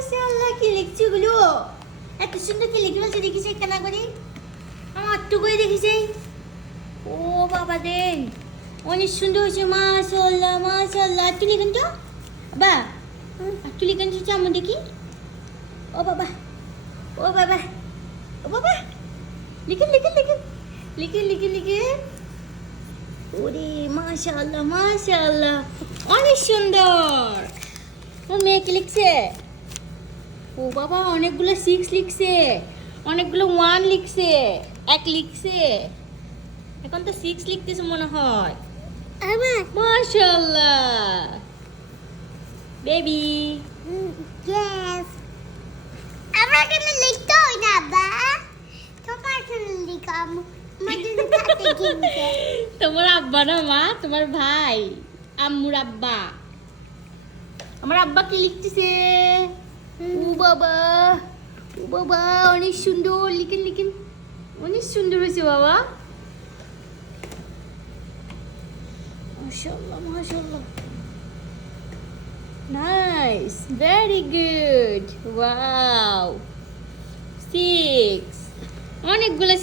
মাশাআল্লাহ, কি লিখছি গুলো? এত সুন্দর কি লিখে বলছে দেখিস কেনা করে? আমার একটু করে দেখিস। ও বাবা রে, অনেক সুন্দর হয়েছে। মাশাআল্লাহ মাশাআল্লাহ। একটু লিখেন তো বা, একটু লিখেন তো আমার দেখি। ও বাবা, ও বাবা, ও বাবা, লিখেন লিখেন লিখেন লিখেন লিখেন লিখেন। ওরে মাশাআল্লাহ মাশাআল্লাহ, অনেক সুন্দর। ওর মেয়ে কি লিখছে? ও বাবা, অনেকগুলো 6 লিখছে, অনেকগুলো 1 লিখছে, 1 লিখছে। এখন তো 6 লিখতেছে মনে হয়। মাশাআল্লাহ বেবি। Yes. আমরা কেন লিখতে হয় না আব্বা? তোমার কেন লিখাম? আমাদের সাথে কিনতে। তোমার আব্বা না মা, তোমার ভাই, আম্মুর আব্বা। আমার আব্বা কি লিখতেছে? ও বাবা, ও বাবা, অনেক সুন্দর। লিখেন লিখেন, অনেক সুন্দর হয়েছে বাবা। মাশাআল্লাহ মাশাআল্লাহ, নাইস, ভেরি গুড, ওয়াও। 6 অনেকগুলো